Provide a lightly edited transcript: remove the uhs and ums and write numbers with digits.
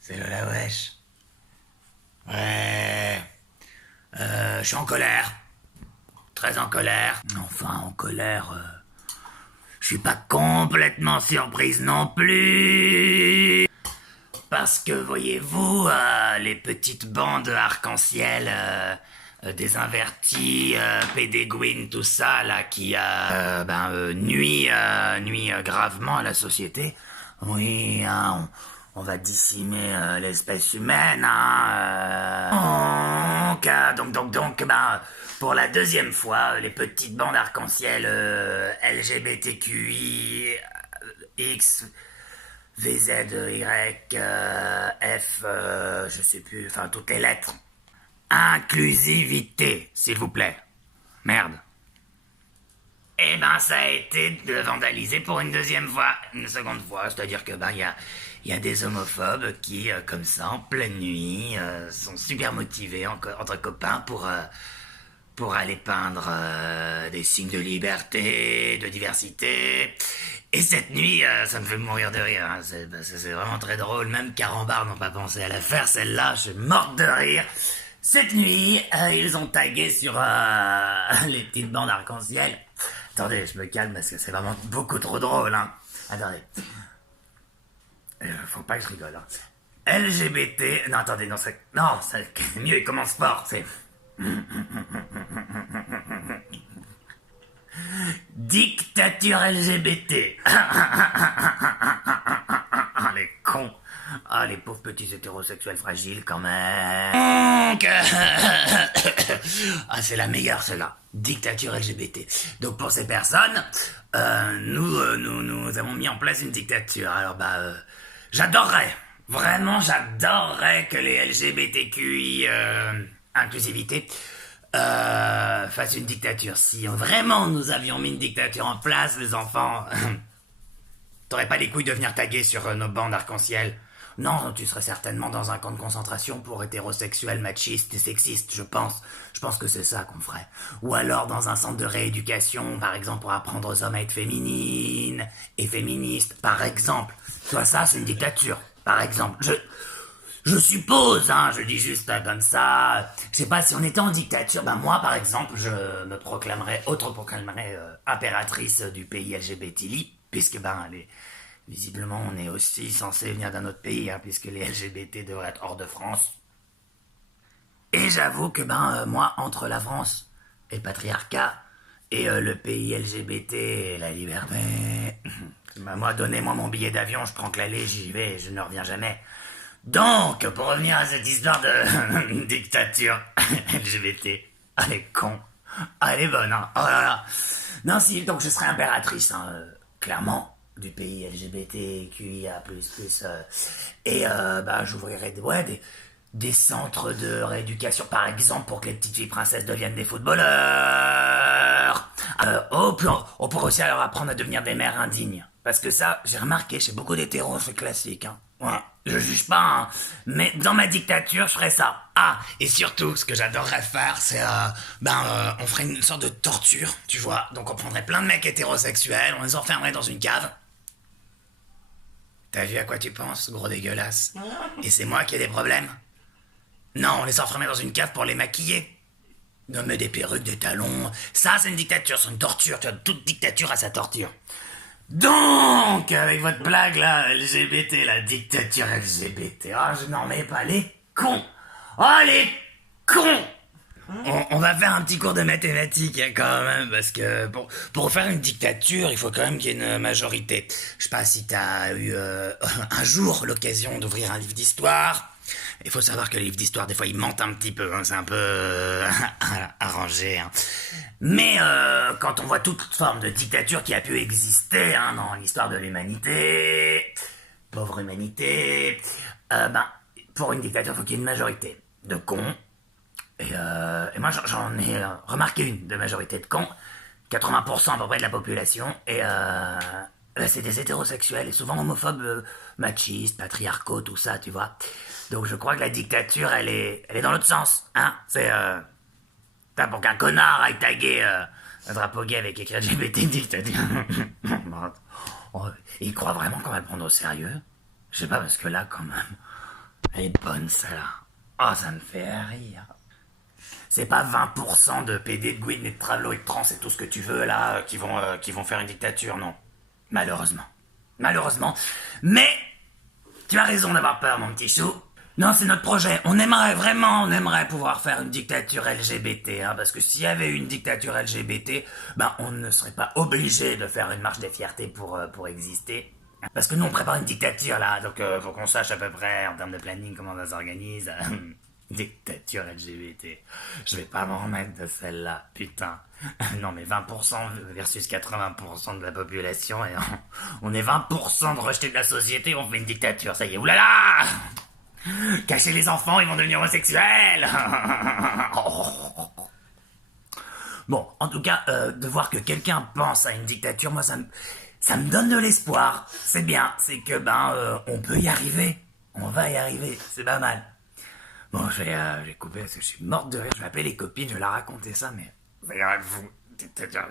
C'est Lola Wesh. Ouais. Je suis en colère. Très en colère. Enfin, en colère. Je suis pas complètement surprise non plus. Parce que, voyez-vous, les petites bandes arc-en-ciel, des invertis, pédéguines, tout ça, là, qui, nuit gravement à la société. Oui, hein, on va décimer l'espèce humaine, hein. Donc, pour la deuxième fois, les petites bandes arc-en-ciel LGBTQI, X, VZ, Y, F, je sais plus, enfin toutes les lettres. Inclusivité, s'il vous plaît. Merde. Eh ben, ça a été vandalisé pour une deuxième fois, une seconde fois, c'est-à-dire que il y a des homophobes qui, comme ça, en pleine nuit, sont super motivés entre copains pour aller peindre des signes de liberté, de diversité. Et cette nuit, ça me fait mourir de rire. Hein. C'est vraiment très drôle. Même Carambar n'ont pas pensé à la faire, celle-là. Je suis morte de rire. Cette nuit, ils ont tagué sur les petites bandes arc-en-ciel. Attendez, je me calme parce que c'est vraiment beaucoup trop drôle. Hein. Attendez. Faut pas que je rigole. Hein. LGBT... Non, attendez, c'est mieux, il commence fort. C'est... Dictature LGBT. Les cons. Ah, les pauvres petits hétérosexuels fragiles, quand même. Ah, c'est la meilleure, celle-là. Dictature LGBT. Donc, pour ces personnes, nous avons mis en place une dictature. Alors, j'adorerais, vraiment, j'adorerais que les LGBTQI, inclusivité, fassent une dictature. Si vraiment nous avions mis une dictature en place, les enfants, t'aurais pas les couilles de venir taguer sur nos bandes arc-en-ciel. Non, tu serais certainement dans un camp de concentration pour hétérosexuels, machistes et sexistes, je pense. Je pense que c'est ça qu'on ferait. Ou alors dans un centre de rééducation, par exemple, pour apprendre aux hommes à être féminines et féministes, par exemple. Soit ça, c'est une dictature, par exemple. Je suppose, hein, je dis juste comme ça. Je sais pas, si on était en dictature, moi, par exemple, je me proclamerais impératrice du pays LGBTI, puisque, visiblement, on est aussi censé venir d'un autre pays, hein, puisque les LGBT devraient être hors de France. Et j'avoue que, moi, entre la France et le patriarcat, et le pays LGBT et la liberté, moi, donnez-moi mon billet d'avion, je prends que l'aller, j'y vais, et je ne reviens jamais. Donc, pour revenir à cette histoire de dictature LGBT, elle est con. Elle est bonne, hein. Oh là là. Non, si, donc je serai impératrice, hein, clairement, du pays LGBTQIA++. Et j'ouvrirai des centres de rééducation, par exemple, pour que les petites filles princesses deviennent des footballeurs. On pourrait aussi leur apprendre à devenir des mères indignes. Parce que ça, j'ai remarqué, chez beaucoup d'hétéros, c'est classique, hein. Ouais, je juge pas, hein. Mais dans ma dictature, je ferais ça. Ah, et surtout, ce que j'adorerais faire, c'est, on ferait une sorte de torture, tu vois. Donc on prendrait plein de mecs hétérosexuels, on les enfermerait dans une cave. T'as vu à quoi tu penses, gros dégueulasse? Et c'est moi qui ai des problèmes? Non, on les enfermerait dans une cave pour les maquiller. Nommer des perruques, des talons. Ça, c'est une dictature, c'est une torture. Tu vois, toute dictature a sa torture. Donc, avec votre blague là, LGBT, la dictature LGBT, je n'en mets pas, les cons. Oh, les cons. On va faire un petit cours de mathématiques, hein, quand même, parce que pour faire une dictature, il faut quand même qu'il y ait une majorité. Je sais pas si t'as eu un jour l'occasion d'ouvrir un livre d'histoire. Il faut savoir que les livres d'histoire, des fois, ils mentent un petit peu, hein, c'est un peu arrangé. Hein. Mais quand on voit toute forme de dictature qui a pu exister dans l'histoire de l'humanité, pauvre humanité, pour une dictature, il faut qu'il y ait une majorité de cons. Et moi, j'en ai remarqué une de majorité de cons, 80% à peu près de la population, et c'est des hétérosexuels, et souvent homophobes, machistes, patriarcaux, tout ça, tu vois. Donc je crois que la dictature, elle est dans l'autre sens, hein. Putain, pour qu'un connard aille taguer un drapeau gay avec écrit LGBT dictature. Oh, il croit vraiment qu'on va le prendre au sérieux? Je sais pas, parce que là, quand même, elle est bonne, celle-là. Oh, ça me fait rire. C'est pas 20% de PD, de Gwyn et de Travelo et de Trans et tout ce que tu veux, là, qui vont faire une dictature, non. Malheureusement. Malheureusement. Mais, tu as raison d'avoir peur, mon petit chou. Non, c'est notre projet. On aimerait pouvoir faire une dictature LGBT, hein, parce que s'il y avait une dictature LGBT, ben, on ne serait pas obligé de faire une marche des fiertés pour exister. Parce que nous, on prépare une dictature, là, donc faut qu'on sache à peu près, en termes de planning, comment ça s'organise. Dictature LGBT. Je vais pas m'en remettre de celle-là, putain. Non, mais 20% versus 80% de la population, et on est 20% de rejetés de la société, on fait une dictature, ça y est, oulala! Cacher les enfants, ils vont devenir homosexuels. Bon, en tout cas, de voir que quelqu'un pense à une dictature, moi, ça me donne de l'espoir. C'est bien, c'est que, on peut y arriver. On va y arriver, c'est pas mal. Bon, je vais couper parce que je suis morte de rire. Je vais appeler les copines, je vais leur raconter ça, mais... Vous, dictature...